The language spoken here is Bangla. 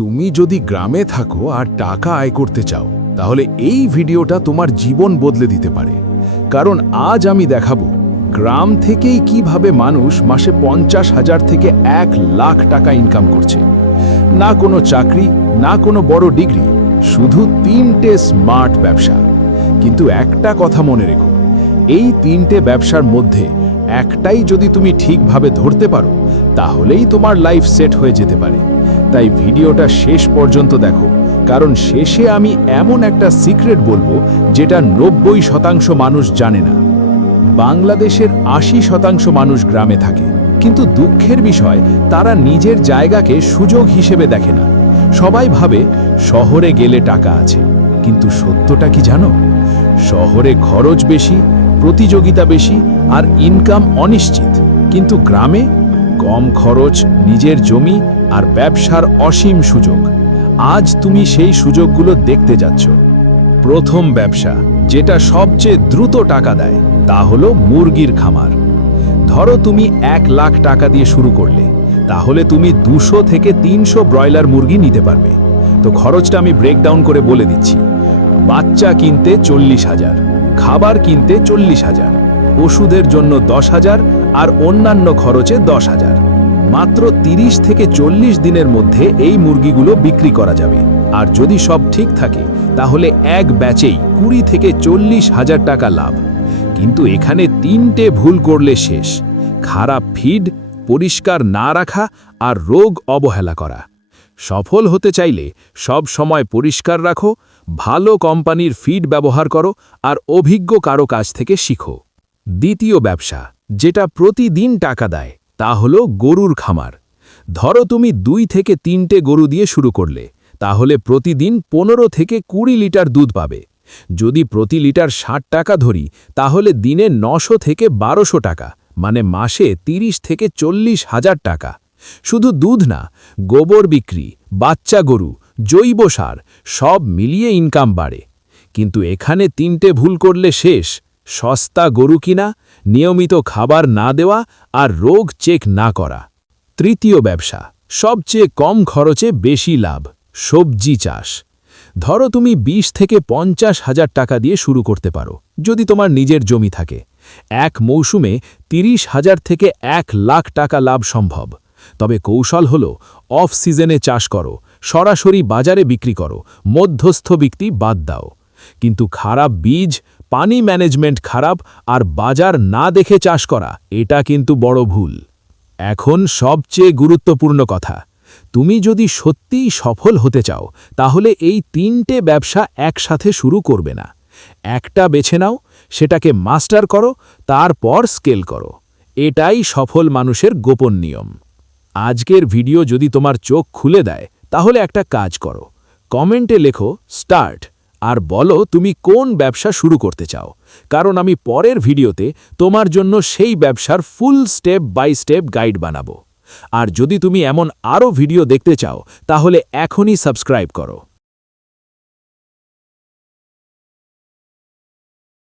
তুমি যদি গ্রামে থাকো আর টাকা আয় করতে চাও তাহলে এই ভিডিওটা তোমার জীবন বদলে দিতে পারে। কারণ আজ আমি দেখাবো গ্রাম থেকেই কিভাবে মানুষ মাসে 50,000 থেকে 1 লাখ টাকা ইনকাম করছে। না কোনো চাকরি, না কোনো বড় ডিগ্রি, শুধু 3টে স্মার্ট ব্যবসা। কিন্তু একটা কথা মনে রেখো, এই 3টে ব্যবসার মধ্যে একটাই যদি তুমি ঠিকভাবে ধরতে পারো তাহলেই তোমার লাইফ সেট হয়ে যেতে পারে। তাই ভিডিওটা শেষ পর্যন্ত দেখো, কারণ শেষে আমি এমন একটা সিক্রেট বলবো যেটা 90% মানুষ জানে না। বাংলাদেশের 80% মানুষ গ্রামে থাকে, কিন্তু দুঃখের বিষয় তারা নিজের জায়গাকে সুযোগ হিসেবে দেখে না। সবাই ভাবে শহরে গেলে টাকা আছে, কিন্তু সত্যটা কি জানো? শহরে খরচ বেশি, প্রতিযোগিতা বেশি আর ইনকাম অনিশ্চিত। কিন্তু গ্রামে কম খরচ, নিজের জমি আর ব্যবসার অসীম সুযোগ। আজ তুমি সেই সুযোগগুলো দেখতে যাচ্ছ। প্রথম ব্যবসা, যেটা সবচেয়ে দ্রুত টাকা দেয়, তা হলো মুরগির খামার। ধরো তুমি 1 লাখ টাকা দিয়ে শুরু করলে, তাহলে তুমি 200 থেকে 300 ব্রয়লার মুরগি নিতে পারবে। তো খরচটা আমি ব্রেকডাউন করে বলে দিচ্ছি। বাচ্চা কিনতে 40,000, খাবার কিনতে 40,000, ওষুধের জন্য 10,000 আর অন্যান্য খরচে 10,000। মাত্র 30 থেকে 40 দিনের মধ্যে এই মুরগিগুলো বিক্রি করা যাবে। আর যদি সব ঠিক থাকে তাহলে এক ব্যাচেই 20 থেকে 40,000 টাকা লাভ। কিন্তু এখানে 3টে ভুল করলে শেষ: খারাপ ফিড, পরিষ্কার না রাখা আর রোগ অবহেলা করা। সফল হতে চাইলে সব সময় পরিষ্কার রাখো, ভালো কোম্পানির ফিড ব্যবহার করো আর অভিজ্ঞ কারো কাছ থেকে শিখো। দ্বিতীয় ব্যবসা, যেটা প্রতিদিন টাকা দেয়, তা হলো গরুর খামার। ধরো তুমি 2 থেকে 3টে গরু দিয়ে শুরু করলে, তাহলে প্রতিদিন 15 থেকে 20 লিটার দুধ পাবে। যদি প্রতি লিটার 60 টাকা ধরি, তাহলে দিনে 900 থেকে 1200 টাকা, মানে মাসে 30 থেকে 40,000 টাকা। শুধু দুধ না, গোবর বিক্রি, বাচ্চা গরু, জৈব সার সব মিলিয়ে ইনকাম বাড়ে। কিন্তু এখানে 3টে ভুল করলে শেষ: সস্তা গরু কিনা, নিয়মিত খাবার না দেওয়া আর রোগ চেক না করা। তৃতীয় ব্যবসা, সবচেয়ে কম খরচে বেশি লাভ, সবজি চাষ। ধরো তুমি 20 থেকে 50,000 টাকা দিয়ে শুরু করতে পারো, যদি তোমার নিজের জমি থাকে। এক মৌসুমে 30,000 থেকে 1 লাখ টাকা লাভ সম্ভব। তবে কৌশল হলো, অফ সিজনে চাষ করো, সরাসরি বাজারে বিক্রি করো, মধ্যস্থ বিক্রি বাদ দাও। কিন্তু খারাপ বীজ, পানি ম্যানেজমেন্ট খারাপ আর বাজার না দেখে চাষ করা, এটা কিন্তু বড় ভুল। এখন সবচেয়ে গুরুত্বপূর্ণ কথা, তুমি যদি সত্যিই সফল হতে চাও তাহলে এই 3টে ব্যবসা একসাথে শুরু করবে না। একটা বেছে নাও, সেটাকে মাস্টার করো, তারপর স্কেল করো। এটাই সফল মানুষের গোপন নিয়ম। আজকের ভিডিও যদি তোমার চোখ খুলে দেয়, তাহলে একটা কাজ করো, কমেন্টে লেখো স্টার্ট আর বলো তুমি কোন ব্যবসা শুরু করতে চাও। কারণ আমি পরের ভিডিওতে তোমার জন্য সেই ব্যবসার full step by step guide বানাবো। আর যদি তুমি এমন আরও ভিডিও দেখতে চাও, তাহলে এখনই সাবস্ক্রাইব করো।